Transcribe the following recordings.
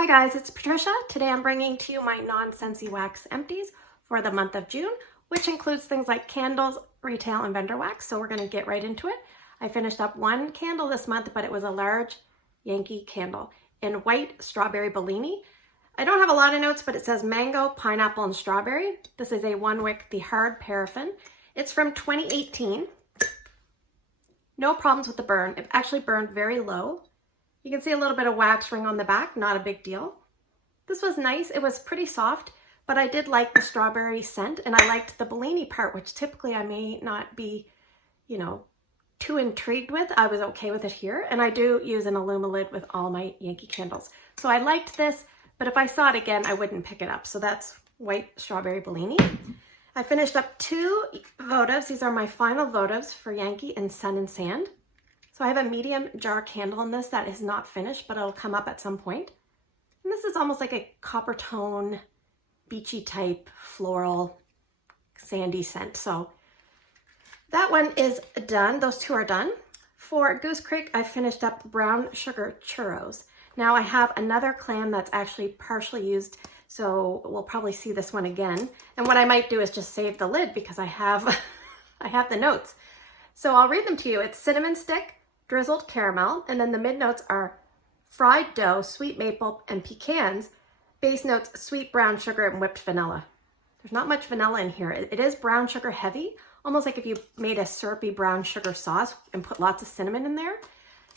Hi guys, it's Patricia. Today I'm bringing to you my Non-Scentsy wax empties for the month of June, which includes things like candles, retail, and vendor wax. So we're going to get right into it. I finished up one candle this month, but it was a large Yankee candle in white strawberry Bellini. I don't have a lot of notes, but it says mango, pineapple, and strawberry. This is a one wick, the hard paraffin. It's from 2018. No problems with the burn. It actually burned very low. You can see a little bit of wax ring on the back, not a big deal. This was nice. It was pretty soft, but I did like the strawberry scent, and I liked the Bellini part, which typically I may not be, too intrigued with. I was okay with it here, and I do use an Aroma lid with all my Yankee candles. So I liked this, but if I saw it again, I wouldn't pick it up. So that's white strawberry Bellini. I finished up two votives. These are my final votives for Yankee and Sun and Sand. So I have a medium jar candle in this that is not finished, but it'll come up at some point. And this is almost like a copper tone, beachy type, floral, sandy scent. So that one is done. Those two are done. For Goose Creek, I finished up brown sugar churros. Now I have another clam that's actually partially used, so we'll probably see this one again. And what I might do is just save the lid because I have, I have the notes. So I'll read them to you. It's cinnamon stick, drizzled caramel, and then the mid notes are fried dough, sweet maple, and pecans. Base notes, sweet brown sugar and whipped vanilla. There's not much vanilla in here. It is brown sugar heavy, almost like if you made a syrupy brown sugar sauce and put lots of cinnamon in there.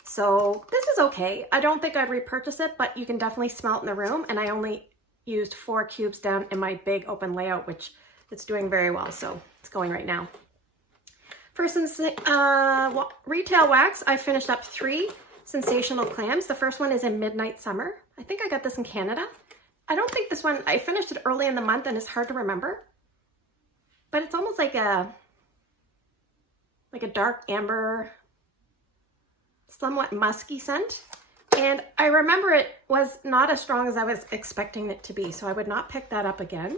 So this is okay. I don't think I'd repurchase it, but you can definitely smell it in the room, and I only used 4 cubes down in my big open layout, which it's doing very well, so it's going right now. For retail wax, I finished up 3 sensational clams. The first one is in Midnight Summer. I think I got this in Canada. I don't think this one, I finished it early in the month and it's hard to remember. But it's almost like a dark amber, somewhat musky scent. And I remember it was not as strong as I was expecting it to be, so I would not pick that up again.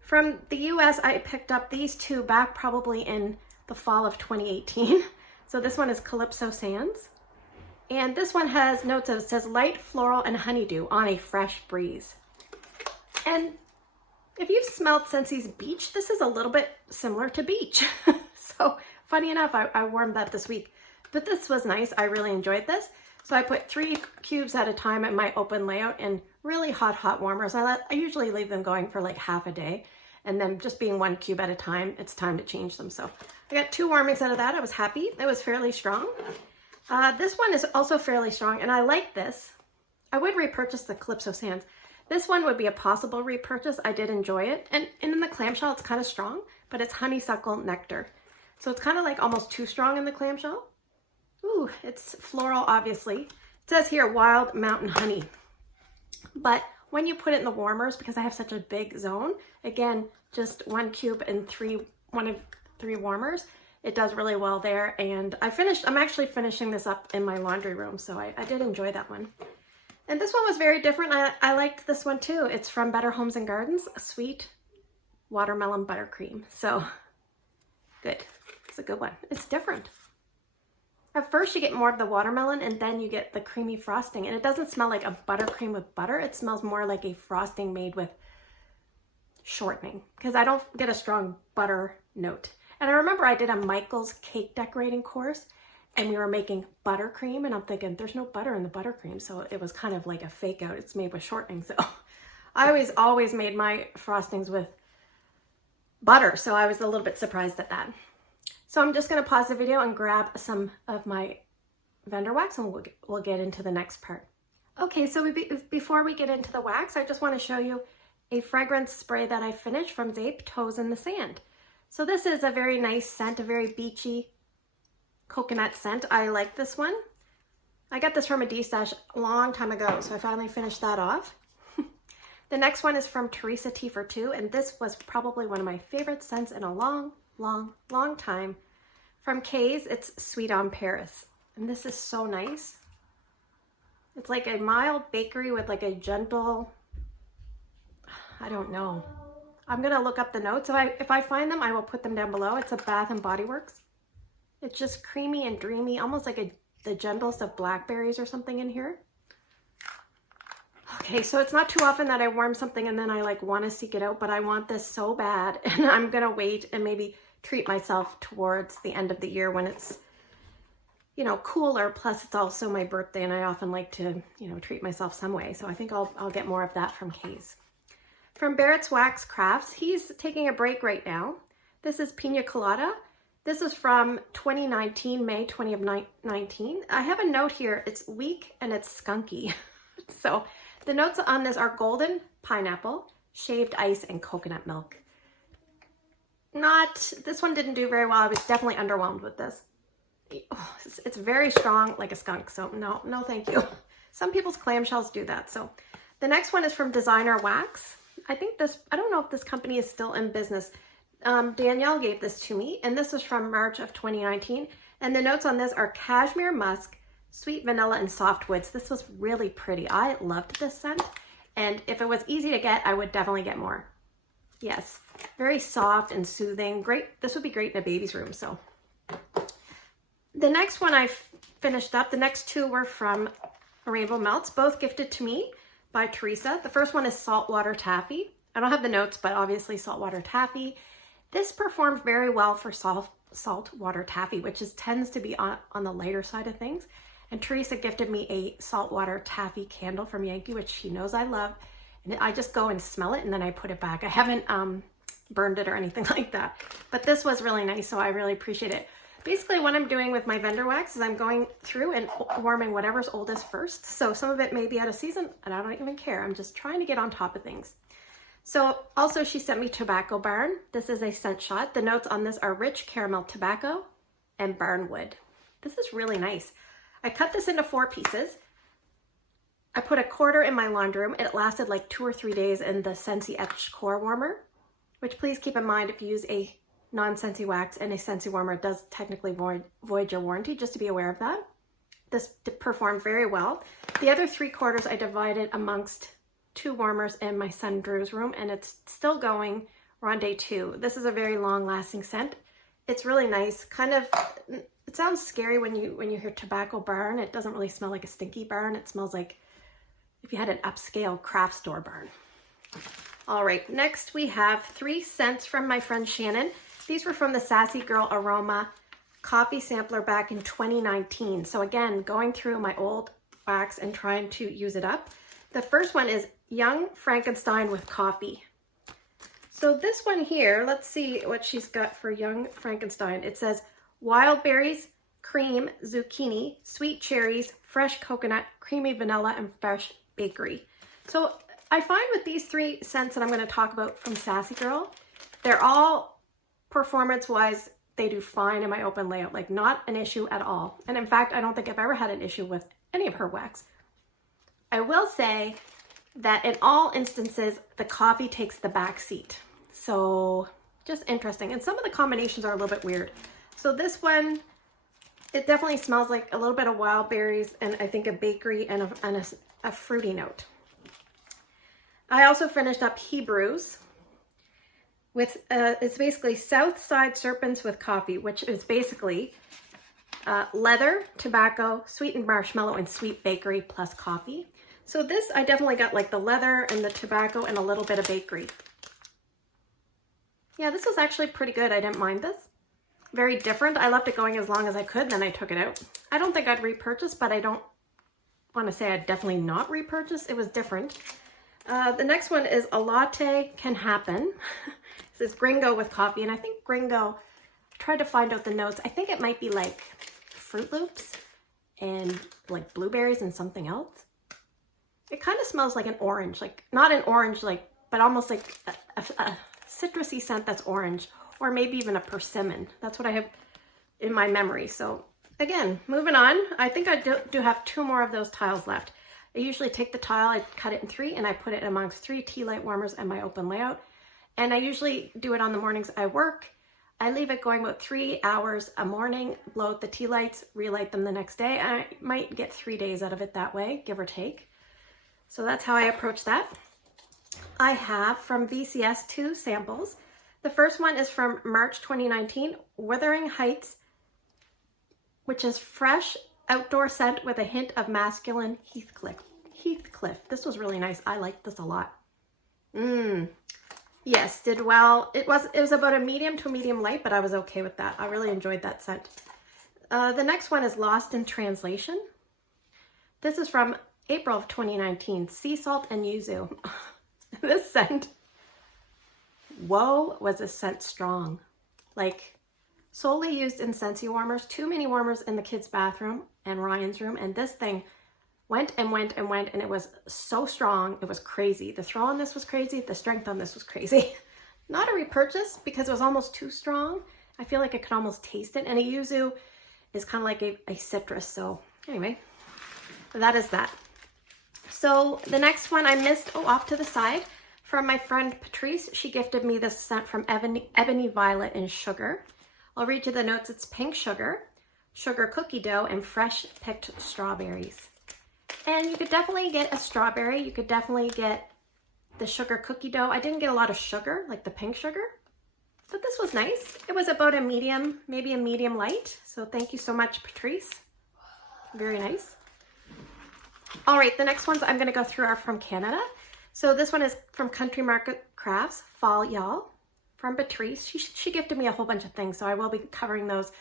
From the US, I picked up these 2 back probably in the fall of 2018. So this one is Calypso Sands. And this one has notes that it says light floral and honeydew on a fresh breeze. And if you've smelled Scentsy's Beach, this is a little bit similar to Beach. So funny enough, I warmed that this week. But this was nice. I really enjoyed this. So I put 3 cubes at a time in my open layout in really hot warmers. I usually leave them going for like half a day. And then just being 1 cube at a time, it's time to change them. So I got 2 warmings out of that. I was happy. It was fairly strong. This one is also fairly strong, and I like this. I would repurchase the Calypso Sands. This one would be a possible repurchase. I did enjoy it. And in the clamshell, it's kind of strong, but it's honeysuckle nectar. So it's kind of like almost too strong in the clamshell. Ooh, it's floral, obviously. It says here, wild mountain honey. But when you put it in the warmers, because I have such a big zone, again, just 1 cube and 1 of 3 warmers, it does really well there. And I'm actually finishing this up in my laundry room, so I did enjoy that one. And this one was very different. I liked this one too. It's from Better Homes and Gardens, a sweet watermelon buttercream. So good. It's a good one. It's different. At first you get more of the watermelon, and then you get the creamy frosting, and it doesn't smell like a buttercream with butter. It smells more like a frosting made with shortening, because I don't get a strong butter note. And I remember I did a Michael's cake decorating course, and we were making buttercream, and I'm thinking there's no butter in the buttercream, so it was kind of like a fake out. It's made with shortening. So I always made my frostings with butter, so I was a little bit surprised at that. So I'm just going to pause the video and grab some of my vendor wax, and we'll get into the next part. Okay, so before we get into the wax, I just want to show you a fragrance spray that I finished from Zape, Toes in the Sand. So this is a very nice scent, a very beachy coconut scent. I like this one. I got this from a D-stash a long time ago, so I finally finished that off. The next one is from Teresa T for 2, and this was probably one of my favorite scents in a long time. From K's, it's Sweet on Paris, and this is so nice. It's like a mild bakery with like a gentle, I don't know. I'm gonna look up the notes. If I find them, I will put them down below. It's a Bath and Body Works. It's just creamy and dreamy, almost like the gentlest of blackberries or something in here. Okay, so it's not too often that I warm something and then I like want to seek it out, but I want this so bad, and I'm gonna wait and maybe treat myself towards the end of the year when it's, you know, cooler. Plus it's also my birthday and I often like to, you know, treat myself some way. So I think I'll get more of that from Kay's. From Barrett's Wax Crafts, he's taking a break right now. This is Pina Colada. This is from 2019, May 2019. I have a note here, it's weak and it's skunky. So the notes on this are golden pineapple, shaved ice, and coconut milk. This one didn't do very well. I was definitely underwhelmed with this. Oh, it's very strong like a skunk, so no thank you. Some people's clamshells do that. So the next one is from Designer Wax. I don't know if this company is still in business. Danielle gave this to me, and this is from March of 2019. And the notes on this are cashmere musk, sweet vanilla, and soft woods. This was really pretty. I loved this scent, and if it was easy to get, I would definitely get more. Yes, very soft and soothing. Great. This would be great in a baby's room. So the next one I finished up. The next two were from Rainbow Melts, both gifted to me by Teresa. The first one is Saltwater Taffy. I don't have the notes, but obviously Saltwater Taffy. This performed very well for saltwater taffy, which tends to be on the lighter side of things. And Teresa gifted me a saltwater taffy candle from Yankee, which she knows I love. And I just go and smell it and then I put it back. I haven't burned it or anything like that. But this was really nice, so I really appreciate it. Basically, what I'm doing with my vendor wax is I'm going through and warming whatever's oldest first. So some of it may be out of season, and I don't even care. I'm just trying to get on top of things. So also she sent me Tobacco Barn. This is a scent shot. The notes on this are rich caramel tobacco and barnwood. This is really nice. I cut this into 4 pieces. I put a quarter in my laundry room. It lasted like 2 or 3 days in the Scentsy Etched Core Warmer, which please keep in mind if you use a non-Scentsy wax and a Scentsy warmer, it does technically void your warranty, just to be aware of that. This performed very well. The other 3/4 I divided amongst 2 warmers in my son Drew's room, and it's still going. We're on day 2. This is a very long-lasting scent. It's really nice. Kind of, it sounds scary when you hear tobacco burn. It doesn't really smell like a stinky burn. It smells like if you had an upscale craft store burn. All right, next we have 3 scents from my friend Shannon. These were from the Sassy Girl Aroma coffee sampler back in 2019. So again, going through my old wax and trying to use it up. The first one is Young Frankenstein with Coffee. So this one here, let's see what she's got for Young Frankenstein. It says wild berries, cream, zucchini, sweet cherries, fresh coconut, creamy vanilla, and fresh bakery. So I find with these 3 scents that I'm going to talk about from Sassy Girl, they're all performance-wise, they do fine in my open layout, like not an issue at all. And in fact, I don't think I've ever had an issue with any of her wax. I will say that in all instances, the coffee takes the back seat. So just interesting. And some of the combinations are a little bit weird. So this one, it definitely smells like a little bit of wild berries and I think a bakery and a fruity note. I also finished up Hebrews with, it's basically Southside Serpents with Coffee, which is basically leather, tobacco, sweetened marshmallow, and sweet bakery plus coffee. So this, I definitely got like the leather and the tobacco and a little bit of bakery. Yeah, this was actually pretty good. I didn't mind this. Very different. I left it going as long as I could, then I took it out. I don't think I'd repurchase, but I don't want to say I'd definitely not repurchase. It was different. The next one is A Latte Can Happen. This is Gringo with Coffee, and I think Gringo, I tried to find out the notes. I think it might be like Fruit Loops and like blueberries and something else. It kind of smells like an orange, like not an orange, like, but almost like a citrusy scent that's orange, or maybe even a persimmon. That's what I have in my memory. So again, moving on. I think I do have 2 more of those tiles left. I usually take the tile, I cut it in 3, and I put it amongst 3 tea light warmers and my open layout. And I usually do it on the mornings I work. I leave it going about 3 hours a morning, blow out the tea lights, relight them the next day. I might get 3 days out of it that way, give or take. So that's how I approach that. I have from VCS 2 samples. The first one is from March 2019, Wuthering Heights, which is fresh outdoor scent with a hint of masculine Heathcliff. Heathcliff. This was really nice. I liked this a lot. Yes, did well. It was about a medium to a medium light, but I was okay with that. I really enjoyed that scent. The next one is Lost in Translation. This is from April of 2019. Sea salt and yuzu. This scent, whoa, was this scent strong. Like, solely used in Scentsy warmers, too many warmers in the kids' bathroom and Ryan's room, and this thing went and went and went, and it was so strong, it was crazy. The throw on this was crazy, the strength on this was crazy. Not a repurchase because it was almost too strong. I feel like I could almost taste it, and a yuzu is kind of like a citrus, so anyway, that is that. So the next one I missed off to the side from my friend Patrice. She gifted me this scent from Ebony Violet and Sugar. I'll read you the notes. It's pink sugar, sugar cookie dough, and fresh picked strawberries. And you could definitely get a strawberry. You could definitely get the sugar cookie dough. I didn't get a lot of sugar, like the pink sugar, but this was nice. It was about a medium, maybe a medium light. So thank you so much, Patrice. Very nice. All right, the next ones I'm gonna go through are from Canada. So this one is from Country Market Crafts, Fall Y'all, from Patrice. She gifted me a whole bunch of things, so I will be covering those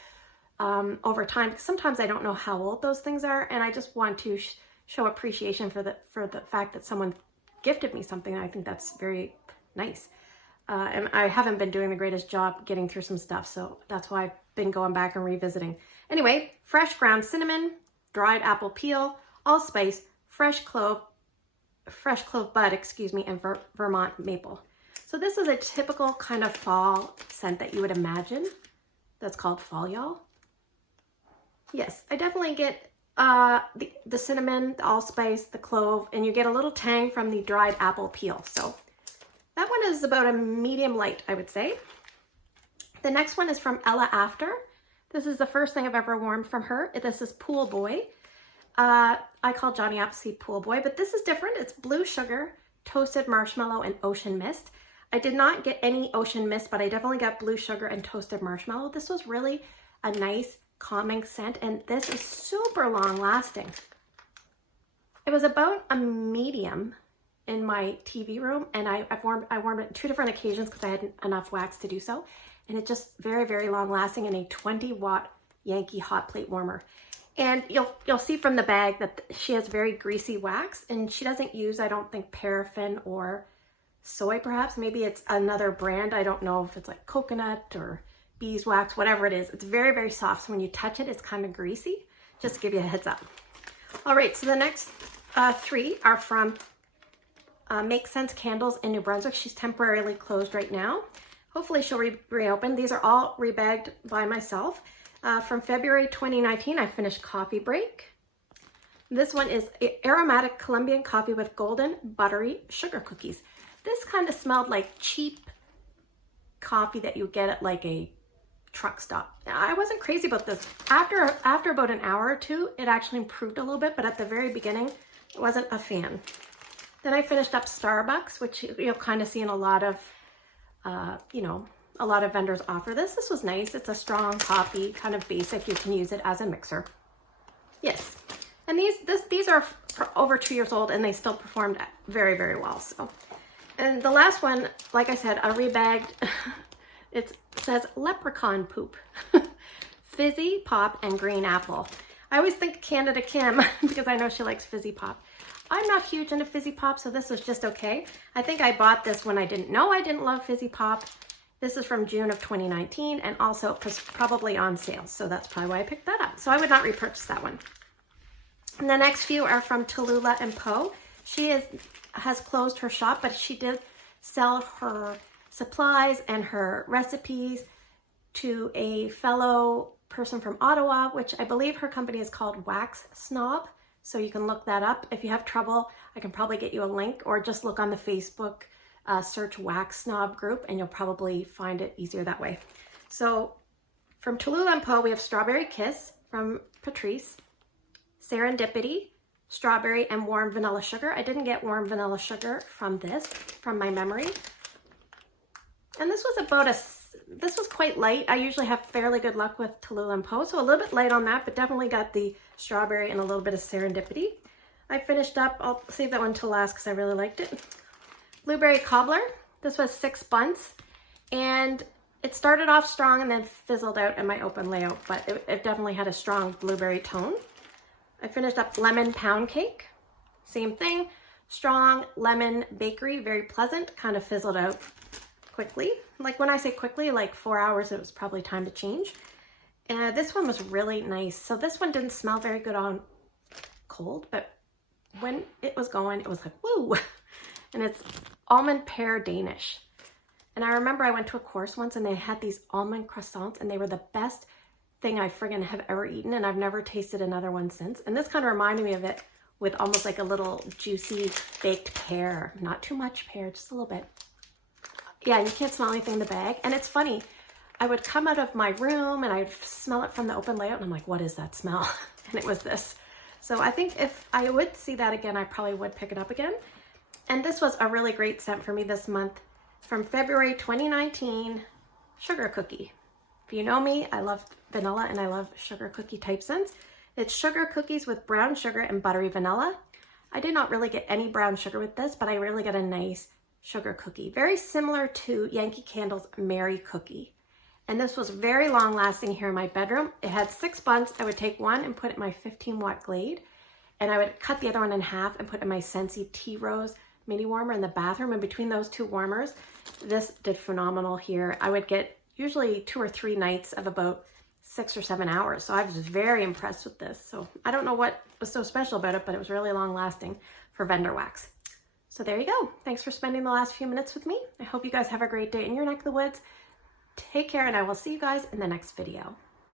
over time. Sometimes I don't know how old those things are, and I just want to show appreciation for the fact that someone gifted me something. I think that's very nice. And I haven't been doing the greatest job getting through some stuff, so that's why I've been going back and revisiting. Anyway, fresh ground cinnamon, dried apple peel, allspice, fresh clove bud, excuse me, and Vermont maple. So this is a typical kind of fall scent that you would imagine. That's called Fall Y'all. Yes, I definitely get the cinnamon, the allspice, the clove, and you get a little tang from the dried apple peel. So that one is about a medium light, I would say. The next one is from Ella After. This is the first thing I've ever worn from her. This is Pool Boy. I call Johnny Appleseed Pool Boy, but this is different. It's blue sugar, toasted marshmallow, and ocean mist. I did not get any ocean mist, but I definitely got blue sugar and toasted marshmallow. This was really a nice, calming scent, and this is super long lasting. It was about a medium in my TV room, and I warmed it on 2 different occasions because I had enough wax to do so, and it's just very, very long lasting in a 20-watt Yankee hot plate warmer. And you'll see from the bag that she has very greasy wax, and she doesn't use, I don't think, paraffin or soy perhaps. Maybe it's another brand. I don't know if it's like coconut or beeswax, whatever it is. It's very, very soft. So when you touch it, it's kind of greasy. Just to give you a heads up. All right, so the next 3 are from Make Sense Candles in New Brunswick. She's temporarily closed right now. Hopefully she'll reopen. These are all rebagged by myself. From February 2019, I finished Coffee Break. This one is aromatic Colombian coffee with golden buttery sugar cookies. This kind of smelled like cheap coffee that you get at like a truck stop. I wasn't crazy about this. After about an hour or 2, it actually improved a little bit, but at the very beginning, I wasn't a fan. Then I finished up Starbucks, which you'll kind of see in a lot of, a lot of vendors offer this. This was nice. It's a strong coffee, kind of basic. You can use it as a mixer. Yes. And these are over 2 years old, and they still performed very, very well. So, and the last one, like I said, a rebagged, it says Leprechaun Poop. Fizzy Pop and Green Apple. I always think Canada Kim because I know she likes Fizzy Pop. I'm not huge into Fizzy Pop, so this was just okay. I think I bought this when I didn't know I didn't love Fizzy Pop. This is from June of 2019, and also it was probably on sale, so that's probably why I picked that up. So I would not repurchase that one. And the next few are from Talulah and Poe. She has closed her shop, but she did sell her supplies and her recipes to a fellow person from Ottawa, which I believe her company is called Wax Snob. So you can look that up. If you have trouble, I can probably get you a link, or just look on the Facebook search Wax Snob group, and you'll probably find it easier that way. So from Talulah and Poe, we have Strawberry Kiss from Patrice, Serendipity, Strawberry, and Warm Vanilla Sugar. I didn't get Warm Vanilla Sugar from my memory. And this was quite light. I usually have fairly good luck with Talulah and Poe, so a little bit light on that, but definitely got the Strawberry and a little bit of Serendipity. I finished up, I'll save that one till last because I really liked it. Blueberry Cobbler. This was 6 bunts, and it started off strong and then fizzled out in my open layout, but it definitely had a strong blueberry tone. I finished up Lemon Pound Cake. Same thing, strong lemon bakery, very pleasant, kind of fizzled out quickly. Like when I say quickly, like 4 hours, it was probably time to change. And this one was really nice. So this one didn't smell very good on cold, but when it was going, it was like, woo! And it's almond pear Danish. And I remember I went to a course once and they had these almond croissants and they were the best thing I friggin' have ever eaten, and I've never tasted another one since. And this kind of reminded me of it with almost like a little juicy baked pear. Not too much pear, just a little bit. Yeah, and you can't smell anything in the bag. And it's funny, I would come out of my room and I'd smell it from the open layout and I'm like, what is that smell? And it was this. So I think if I would see that again, I probably would pick it up again. And this was a really great scent for me this month from February 2019, Sugar Cookie. If you know me, I love vanilla and I love sugar cookie type scents. It's sugar cookies with brown sugar and buttery vanilla. I did not really get any brown sugar with this, but I really got a nice sugar cookie. Very similar to Yankee Candle's Mary Cookie. And this was very long lasting here in my bedroom. It had 6 bunts. I would take one and put it in my 15-watt Glade. And I would cut the other one in half and put it in my Scentsy Tea Rose mini warmer in the bathroom. And between those 2 warmers, this did phenomenal here. I would get usually 2 or 3 nights of about 6 or 7 hours. So I was just very impressed with this. So I don't know what was so special about it, but it was really long lasting for vendor wax. So there you go. Thanks for spending the last few minutes with me. I hope you guys have a great day in your neck of the woods. Take care, and I will see you guys in the next video.